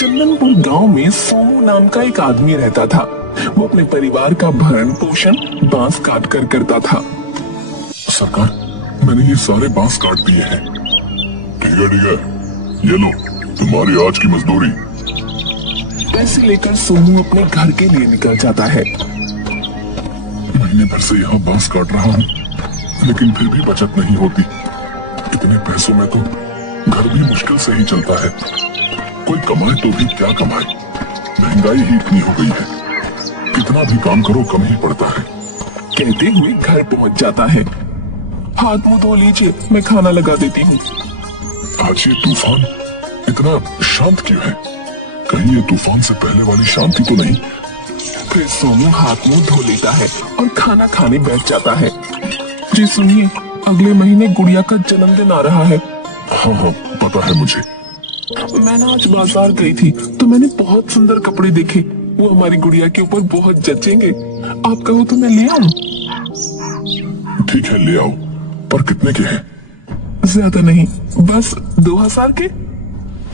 चंदनपुर गांव में सोमू नाम का एक आदमी रहता था। वो अपने परिवार का भरण पोषण बांस काट कर करता था। सरकार, मैंने ये सारे बांस काट दिए हैं। ठीक है, ये लो तुम्हारी आज की मजदूरी। पैसे लेकर सोमू अपने घर के लिए निकल जाता है। महीने भर से यहाँ बांस काट रहा हूँ, लेकिन फिर भी बचत नहीं होती। इतने पैसों में तो घर भी मुश्किल से ही चलता है। कोई कमाए तो भी क्या कमाए, महंगाई ही इतनी हो गई है। कितना भी काम करो कम ही पड़ता है। कहते हुए घर पहुंच जाता है। हाथ मुंह धो लीजिए, मैं खाना लगा देती हूँ। आज ये तूफान इतना शांत क्यों है? कहीं ये तूफान से पहले वाली शांति तो नहीं? फिर सोमू हाथ मुंह धो लेता है और खाना खाने बैठ जाता है। जी सुनिए, अगले महीने गुड़िया का जन्मदिन आ रहा है। हाँ, पता है मुझे। मैं ना आज बाजार गई थी तो मैंने बहुत सुंदर कपड़े देखे। वो हमारी गुड़िया के ऊपर बहुत जचेंगे। आप कहो तो मैं ले आऊं? ठीक है, ले आओ, पर कितने के हैं? ज्यादा नहीं, बस 2000 के।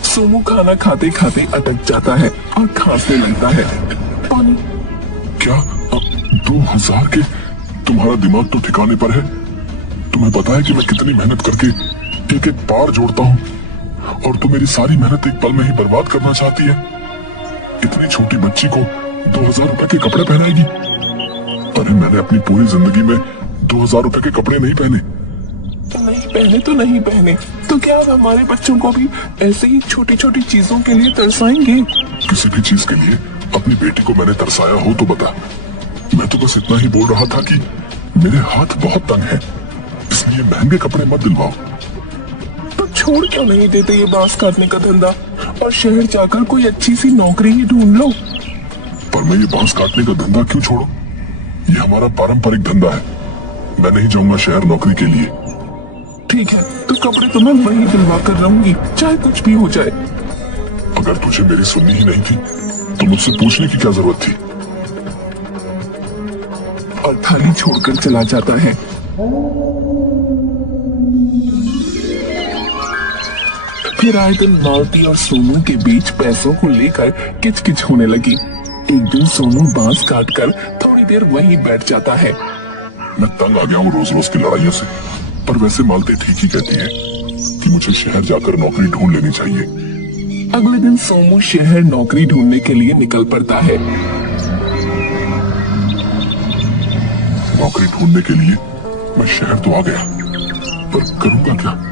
सोमू खाना खाते खाते अटक जाता है और खांसने लगता है। पानी। क्या 2000 के? तुम्हारा दिमाग तो ठिकाने पर है? तुम्हें पता है कि मैं कितनी मेहनत करके एक एक पार जोड़ता हूँ, और तू मेरी सारी मेहनत एक पल में ही बर्बाद करना चाहती है? इतनी छोटी बच्ची को 2000 रुपए के कपड़े पहनाएगी? अरे मैंने अपनी पूरी जिंदगी में 2000 रुपए के कपड़े नहीं पहने। नहीं पहने तो नहीं पहने, तो क्या आप हमारे बच्चों को भी ऐसे ही छोटी छोटी चीजों के लिए तरसाएंगे? किसी भी चीज के लिए अपनी बेटी को मैंने तरसाया हो तो बता। मैं तो बस इतना ही बोल रहा था कि मेरे हाथ बहुत तंग हैं, इसलिए महंगे कपड़े मत दिलवाओ। तो छोड़ क्यों नहीं देते ये बांस काटने का धंधा और शहर जाकर कोई अच्छी सी नौकरी ही ढूंढ लो? पर मैं ये बांस काटने का धंधा क्यों छोड़ूं? ये हमारा पारंपरिक धंधा है। मैं नहीं जाऊंगा शहर नौकरी के लिए। ठीक है, तो कपड़े तो मैं वहीं दिलवा कर रहूंगी, चाहे कुछ भी हो जाए। अगर तुझे मेरी सुननी ही नहीं थी तो मुझसे पूछने की क्या जरूरत थी? और थाली छोड़कर चला जाता है। फिर आए दिन मालती और सोनू के बीच पैसों को लेकर किचकिच होने लगी। एक दिन सोनू बांस काटकर थोड़ी देर वहीं बैठ जाता है। मैं तंग आ गया हूँ रोज रोज की लड़ाइयों से, पर वैसे मालती ठीक ही कहती है कि मुझे शहर जाकर नौकरी ढूंढ लेनी चाहिए। अगले दिन सोमू शहर नौकरी ढूंढने के लिए निकल पड़ता है। नौकरी ढूंढने के लिए मैं शहर तो आ गया, पर करूंगा क्या?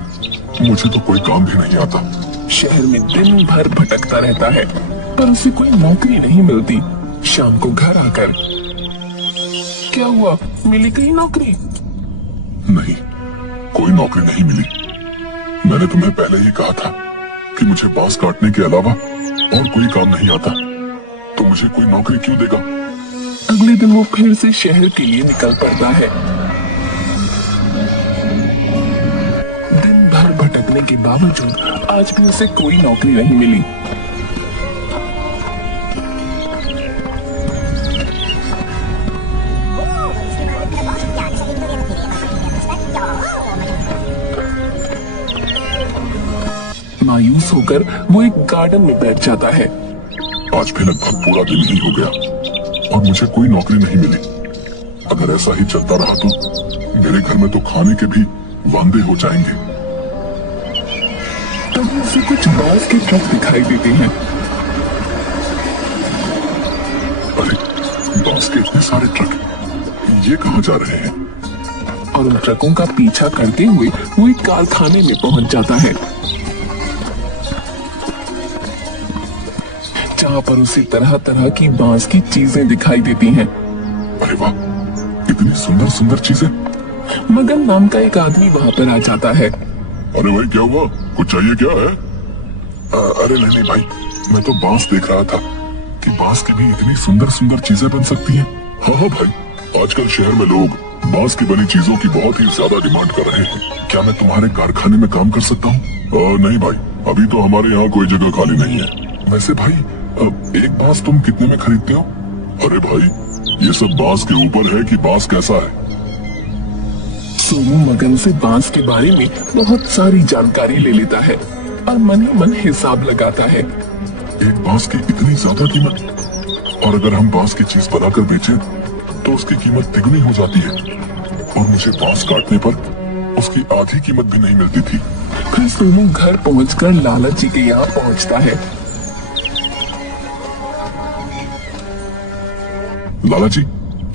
मुझे तो कोई काम भी नहीं आता। शहर में दिन भर भटकता रहता है, पर उसे कोई नौकरी नहीं मिलती। शाम को घर आकर, क्या हुआ, मिली कहीं नौकरी? नहीं, कोई नौकरी नहीं मिली। मैंने तुम्हें पहले ही कहा था कि मुझे बांस काटने के अलावा और कोई काम नहीं आता, तो मुझे कोई नौकरी क्यों देगा? अगले दिन वो फिर से शहर के लिए निकल पड़ता है। दिन भर भटकने के बावजूद आज भी उसे कोई नौकरी नहीं मिली। मायूस होकर वो एक गार्डन में बैठ जाता है। आज भी लगभग पूरा दिन ही हो गया और मुझे कोई नौकरी नहीं मिली। अगर ऐसा ही चलता रहा तो मेरे घर में तो खाने के भी वांदे हो जाएंगे। तभी उसे कुछ बांस के ट्रक दिखाई देते हैं। अरे, बांस के इतने सारे ट्रक, ये कहाँ जा रहे हैं? और उन ट्रकों का पीछा करते हुए वो एक कारखाने में पहुंच जाता है, जहाँ पर उसे तरह तरह की बांस की चीजें दिखाई देती हैं। अरे वाह, इतनी सुंदर सुंदर चीजें। मगन नाम का एक आदमी वहाँ पर आ जाता है। अरे भाई, क्या हुआ? कुछ चाहिए क्या है? अरे नहीं भाई, मैं तो बांस देख रहा था कि बांस की भी इतनी सुंदर सुंदर चीजें बन सकती हैं। हाँ भाई, आजकल शहर में लोग बांस की बनी चीजों की बहुत ही ज्यादा डिमांड कर रहे हैं। क्या मैं तुम्हारे कारखाने में काम कर सकता हूँ? नहीं भाई, अभी तो हमारे यहाँ कोई जगह खाली नहीं है। वैसे भाई, एक बांस तुम कितने में खरीदते हो? अरे भाई, ये सब बांस के ऊपर है कि बांस कैसा है। सोमू मगन से बांस के बारे में बहुत सारी जानकारी ले लेता है और मन ही मन हिसाब लगाता है। एक बांस की इतनी ज्यादा कीमत, और अगर हम बांस की चीज बनाकर बेचें तो उसकी कीमत तिगुनी हो जाती है, और मुझे बांस काटने पर उसकी आधी कीमत भी नहीं मिलती थी। फिर सोमू घर पहुंचकर लाला जी के यहाँ पहुंचता है। लाला जी,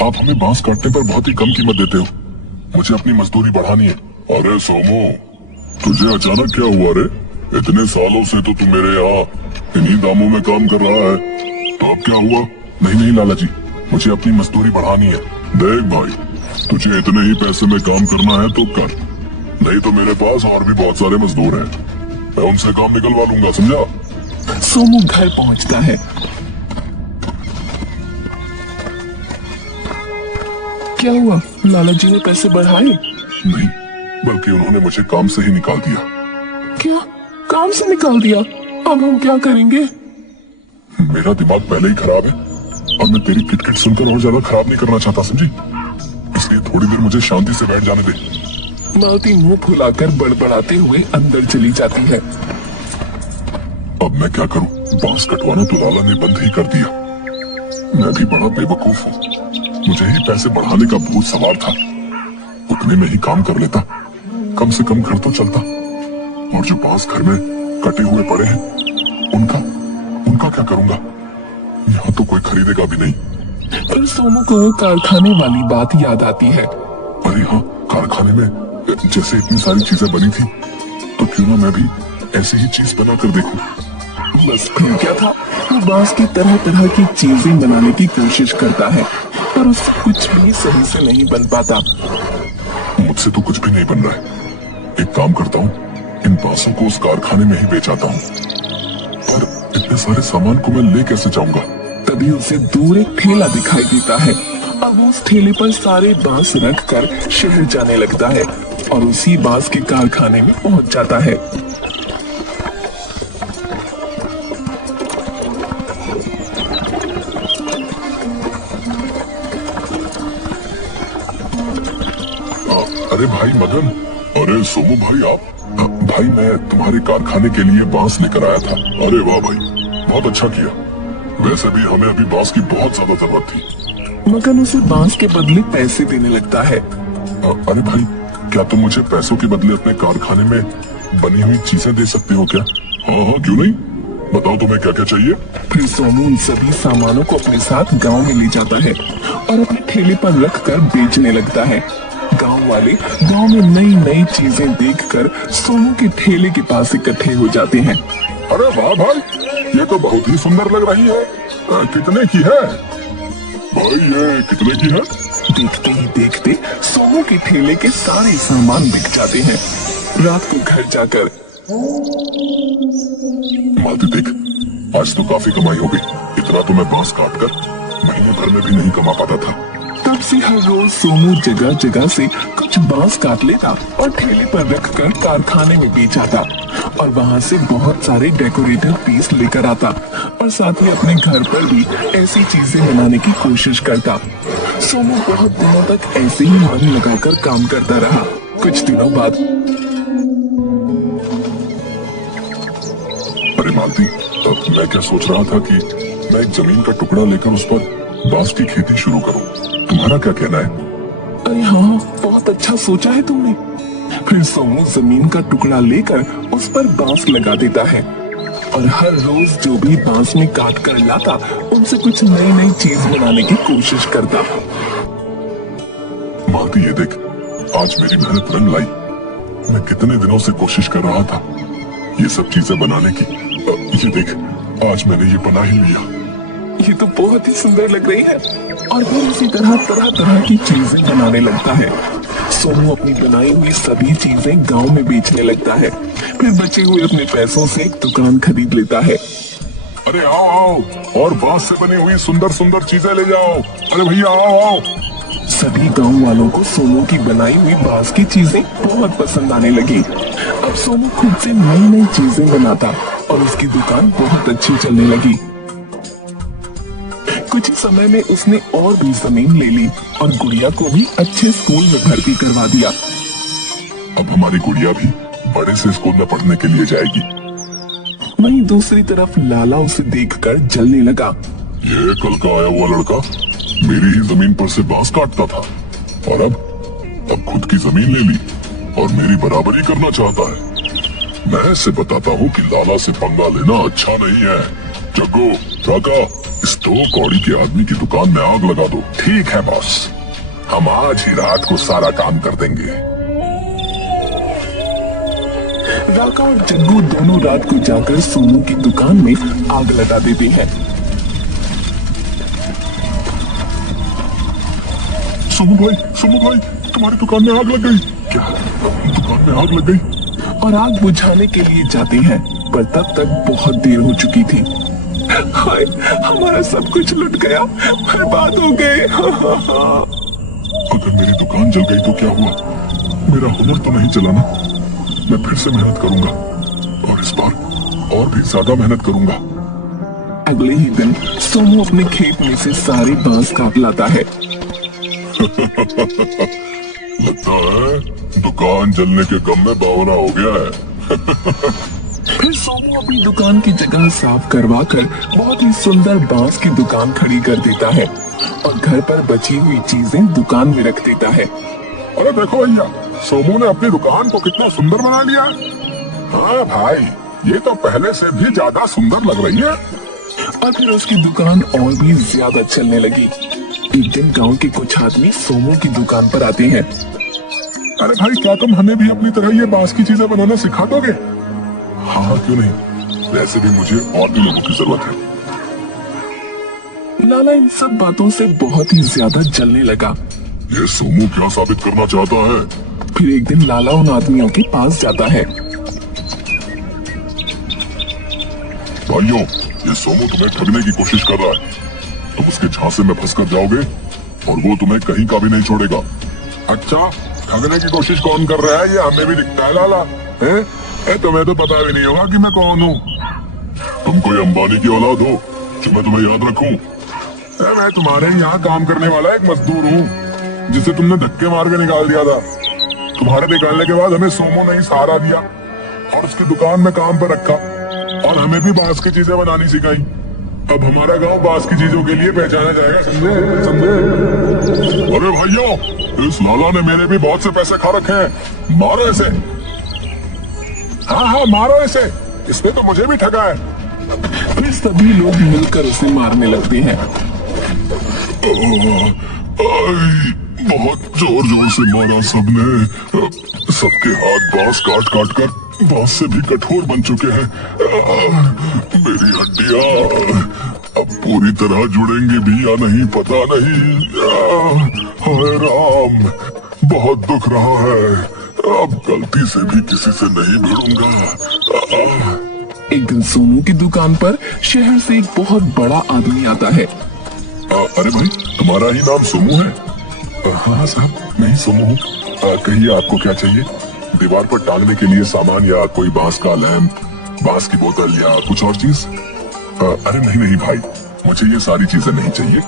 आप हमें बांस काटने पर बहुत ही कम कीमत देते हो, मुझे अपनी मजदूरी बढ़ानी है। अरे सोमू, तुझे अचानक क्या हुआ रे? इतने सालों से तो तू मेरे यहाँ इन्हीं दामों में काम कर रहा है, तो अब क्या हुआ? नहीं नहीं लाला जी, मुझे अपनी मजदूरी बढ़ानी है। देख भाई, तुझे इतने ही पैसे में काम करना है तो कर, नहीं तो मेरे पास और भी बहुत सारे मजदूर हैं, मैं उनसे काम निकलवा लूंगा, समझा? सोमू घर पहुंचता है। क्या हुआ, लाला जी ने पैसे बढ़ाए? नहीं, बल्कि उन्होंने मुझे काम से ही निकाल दिया। क्या, काम से निकाल दिया? अब हम क्या करेंगे? मेरा दिमाग पहले ही खराब है, और मैं तेरी किटकिट सुनकर और ज्यादा खराब नहीं करना चाहता, समझी? इसलिए थोड़ी देर मुझे शांति से बैठ जाने दे। मालती मुंह फुलाकर बड़बड़ाते हुए अंदर चली जाती है। अब मैं क्या करूं? बांस कटवाना तो लाला ने बंद ही कर दिया। मैं भी बड़ा बेवकूफ हूँ, मुझे ही पैसे बढ़ाने का भूत सवार था। उतने में ही काम कर लेता, कम से कम घर तो चलता। और जो बांस घर में कटे हुए पड़े हैं, उनका क्या करूंगा? यहाँ तो कोई खरीदेगा भी नहीं। पर सोमू को कारखाने वाली बात याद आती है। अरे हाँ, कारखाने में जैसे इतनी सारी चीजें बनी थी, तो क्यों ना मैं भी ऐसी ही चीज बना कर देखूं। बस फिर क्या था, वो बांस की तरह तरह की चीजें बनाने की कोशिश करता है, पर उससे कुछ भी सही से नहीं बन पाता। मुझसे तो कुछ भी नहीं बन रहा है। एक काम करता हूँ, इन बांसों को उस कारखाने में ही बेच आता हूँ, पर इतने सारे सामान को मैं ले कैसे जाऊंगा? तभी उसे दूर एक ठेला दिखाई देता है, और वो उस ठेले पर सारे बांस रख कर शहर जाने लगता है, और उसी बांस के कारखाने में पहुंच जाता है। अरे भाई मदन, अरे सोमू भाई आप? भाई मैं तुम्हारे कारखाने के लिए बांस लेकर आया था। अरे वाह भाई, बहुत अच्छा किया। वैसे भी हमें अभी बांस की बहुत ज्यादा जरूरत थी। मगन उसे बांस के बदले पैसे देने लगता है। अरे भाई, क्या तुम मुझे पैसों के बदले अपने कारखाने में बनी हुई चीजें दे सकते हो क्या? हाँ हाँ, क्यों नहीं, बताओ तुम्हें क्या क्या चाहिए। फिर सोनू उन सभी सामानों को अपने साथ गांव में ले जाता है, और अपने ठेले पर रख कर बेचने लगता है। गांव वाले गांव में नई नई चीजें देखकर सोनू के ठेले के पास इकट्ठे हो जाते हैं। अरे वाह भाई, ये तो बहुत ही सुंदर लग रही है। कितने की है भाई? ये कितने की है? देखते ही देखते सोनू के ठेले के सारे सामान बिक जाते हैं। रात को घर जाकर मालती देख, आज तो काफी कमाई हो गई। इतना तो मैं बांस काट कर महीने भर में भी नहीं कमा पाता था। तब से हर रोज सोनू जगह जगह से कुछ बांस काट लेता और ठेले पर रखकर कारखाने में बेच आता, और वहाँ से बहुत सारे डेकोरेटिव पीस लेकर आता, और साथ ही अपने घर पर भी ऐसी चीजें बनाने की कोशिश करता। सोनू बहुत दिनों तक ऐसे ही मन लगाकर काम करता रहा। कुछ दिनों बाद अरे मालती, अब मैं क्या सोच रहा था कि मैं एक जमीन का टुकड़ा लेकर उस पर बांस की खेती शुरू करूं। तुम्हारा क्या कहना है? अरे हाँ, बहुत अच्छा सोचा है तुमने। फिर सोनू जमीन का टुकड़ा लेकर उस पर बांस लगा देता है, और हर रोज जो भी बांस में काट कर लाता, उनसे कुछ नई नई चीज बनाने की कोशिश करता। मालती ये देख, आज मेरी मेहनत रंग लाई। मैं कितने दिनों से कोशिश कर रहा था ये सब चीजें बनाने की। ये देख, आज मैंने ये बना ही लिया। ये तो बहुत ही सुंदर लग रही है। और फिर इसी तरह तरह तरह की चीजें बनाने लगता है। सोनू अपनी बनाई हुई सभी चीजें गांव में बेचने लगता है। फिर बचे हुए अपने पैसों से एक दुकान खरीद लेता है। अरे आओ आओ, और बांस से बनी हुई सुंदर सुंदर चीजें ले जाओ। अरे भैया आओ आओ। सभी गांव वालों को सोनू की बनाई हुई बांस की चीजें बहुत पसंद आने लगी। अब सोनू खुद से नई नई चीजें बनाता, और उसकी दुकान बहुत अच्छी चलने लगी। कुछ ही समय में उसने और भी जमीन ले ली, और गुड़िया को भी अच्छे स्कूल में भर्ती करवा दिया। अब हमारी गुड़िया भी बड़े से स्कूल में पढ़ने के लिए जाएगी। वहीं दूसरी तरफ लाला उसे देखकर जलने लगा। ये कल का आया हुआ लड़का मेरी ही जमीन पर से बांस काटता था और अब खुद की जमीन ले ली और मेरी बराबरी करना चाहता है। मैं इसे बताता हूँ कि लाला से पंगा लेना अच्छा नहीं है। जग्गू, काका, इस 2 कौड़ी के आदमी की दुकान में आग लगा दो। ठीक है बॉस, हम आज ही रात को सारा काम कर देंगे। राका और जग्गू दोनों रात को जाकर सोमू की दुकान में आग लगा देते हैं। सोमू भाई, तुम्हारी दुकान में आग लग गई। क्या दुकान में आग लग गई? और आग बुझाने के लिए जाते हैं, पर तब तक बहुत देर हो चुकी थी। हाय, हमारा सब कुछ लुट गया, बर्बाद हो गए। अगर मेरी दुकान जल गई तो क्या हुआ? मेरा हुनर तो नहीं चला ना। मैं फिर से मेहनत करूंगा और इस बार और भी ज्यादा मेहनत करूंगा। अगले ही दिन सोमू अपने खेत में से सारे बांस काट लाता है। लगता है दुकान जलने के गम में बावना हो गया है। फिर सोमू अपनी दुकान की जगह साफ करवा कर बहुत ही सुंदर बांस की दुकान खड़ी कर देता है और घर पर बची हुई चीजें दुकान में रख देता है। अरे देखो भैया, सोमू ने अपनी दुकान को कितना सुंदर बना लिया। हाँ भाई, ये तो पहले से भी ज्यादा सुंदर लग रही है। और फिर उसकी दुकान और भी ज्यादा चलने लगी। एक दिन गांव के कुछ आदमी सोमू की दुकान पर आते हैं। अरे भाई, क्या तुम हमें भी अपनी तरह ये बांस की चीजें बनाना सिखा दोगे? हाँ, क्यों नहीं। वैसे भी मुझे और भी लोगों की जरूरत है। लाला इन सब बातों से बहुत ही ज्यादा जलने लगा। ये सोमू क्या साबित करना चाहता है? फिर एक दिन लाला उन आदमियों के पास जाता है। भाइयों, ये सोमू तुम्हें ठगने की कोशिश कर रहा है। तुम उसके झांसे में फंस कर जाओगे और वो तुम्हें कहीं का भी नहीं छोड़ेगा। अच्छा, ठगने की कोशिश कौन कर रहा है? ये हमें भी दिखता है लाला। तुम्हें तो पता भी नहीं होगा कि मैं कौन हूँ। तुम कोई अंबानी की औलाद हो जो मैं तुम्हें याद रखूं? मैं तुम्हारे यहाँ काम करने वाला एक मजदूर हूँ जिसे तुमने धक्के मार के निकाल दिया था। तुम्हारे निकालने के बाद हमें सोमू ने ही सहारा दिया और उसकी दुकान में काम पर रखा और हमें भी बांस की चीजें बनानी सिखाई। अब हमारा गांव बांस की चीजों के लिए पहचाना जाएगा, समझे? अरे भैया, इस लाला ने मेरे भी बहुत से पैसे खा रखे हैं। मारो इसे। हाँ, मारो इसे। इसने तो मुझे भी ठगा है। फिर सभी लोग मिलकर उसे मारने लगते हैं। बहुत जोर जोर से मारा सबने। सबके हाथ बांस काट काट कर बांस से भी कठोर बन चुके हैं। मेरी हड्डियां अब पूरी तरह जुड़ेंगी भी या नहीं पता नहीं। हाय राम, बहुत दुख रहा है। अब गलती से भी किसी से नहीं भिड़ूंगा। एक दिन सोमू की दुकान पर शहर से एक बहुत बड़ा आदमी आता है। अरे भाई, तुम्हारा ही नाम सोमू है? हाँ साहब, मैं ही सोमू हूँ। कहिए आपको क्या चाहिए? दीवार पर टांगने के लिए सामान या कोई बांस का लैंप, बांस की बोतल या कुछ और चीज? अरे नहीं भाई, मुझे ये सारी चीजें नहीं चाहिए।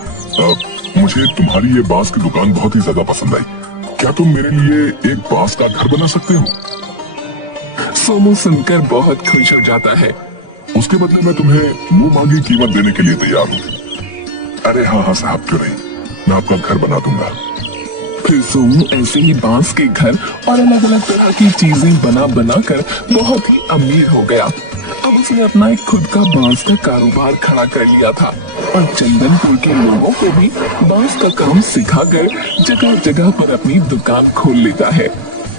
मुझे तुम्हारी ये बांस की दुकान बहुत ही ज्यादा पसंद आई। क्या तुम मेरे लिए एक बांस का घर बना सकते हो? सोमू सुनकर बहुत खुश हो जाता है। उसके बदले मैं तुम्हें मुंह मांगी कीमत देने के लिए तैयार हूँ। अरे हाँ साहब, क्यों नहीं, मैं आपका घर बना दूंगा। फिर सोमू ऐसे ही बांस के घर और अलग अलग तरह की चीजें बना कर बहुत ही अमीर हो गया। अब उसने अपना एक खुद का बांस का कारोबार खड़ा कर लिया था और चंदनपुर के लोगों को भी बांस का काम सिखाकर जगह जगह पर अपनी दुकान खोल लेता है।